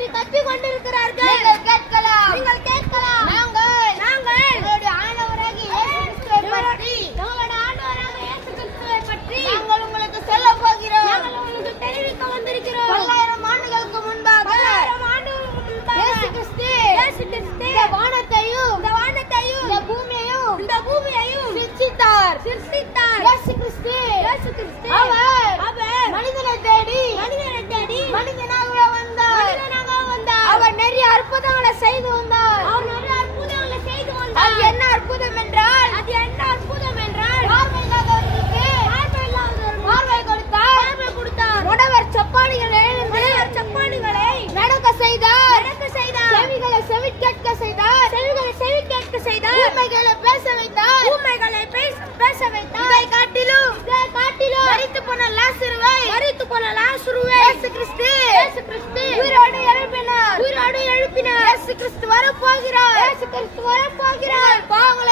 தேடி கத்திக் கொண்டிருக்கிறார்கள் நீங்கள் கேட்கலாம். நீங்கள் கேட்கலாம். நாங்கள். நாங்கள். எங்களுடைய ஆண்டவராகிய இயேசு கிறிஸ்துவை பற்றி. நம்மளோட ஆண்டவராக இயேசு கிறிஸ்துவை பற்றி நாங்கள் உங்களுக்கு சொல்ல போகிறோம். நாங்கள் உங்களுக்கு தெரிவிக்க வந்திருக்கிறோம். பல்லாயிரம் ஆண்டுகளுக்கு முன்பாக பல்லாயிரம் ஆண்டுகளுக்கு முன்பாக இயேசு கிறிஸ்து இயேசு கிறிஸ்து இந்த வானத்தையும் இந்த வானத்தையும் இந்த பூமியையும் இந்த பூமியையும் சிருஷ்டித்தார். சிருஷ்டித்தார் இயேசு கிறிஸ்து இயேசு கிறிஸ்து அவர் அவர் மனிதனை தேடி மனிதனை தேடி மனிதனாக வந்தார் மனிதனாக வந்தார் அவர் நிறைய அற்புதங்களை செய்து வந்தார். அவர் நிறைய அற்புதங்களை செய்து அது வந்தார் என்ன அற்புதம் என்றால்? அது என்ன அற்புதம் என்றால்? பார்வை இல்லாதவர்களுக்கு பார்வை இல்லாதவர்களுக்கு பார்வை கொடுத்தார். பார்வை கொடுத்தார். முடவர் சப்பானிகள் மனிதர் சப்பானிகளை நடக்க செய்தார். நடக்க செய்தார். செவிகளை செவி கேட்க செய்தார். செவிகளை செவி கேட்க செய்தார். ஊமைகளை பேச வைத்தார். ஊமைகளை பேச பேச வைத்தார். இதை காட்டிலும் இதை காட்டிலும் மரித்து போன லாசருவை மரித்து போன லாசுருவை இயேசு கிறிஸ்து இயேசு கிறிஸ்து உயிரோடு எழுப்பினார் உயிரோடு எழுப்பினார் இயேசு கிறிஸ்து வர போகிறார் இயேசு கிறிஸ்து வரப்போகிறார் பாவங்களை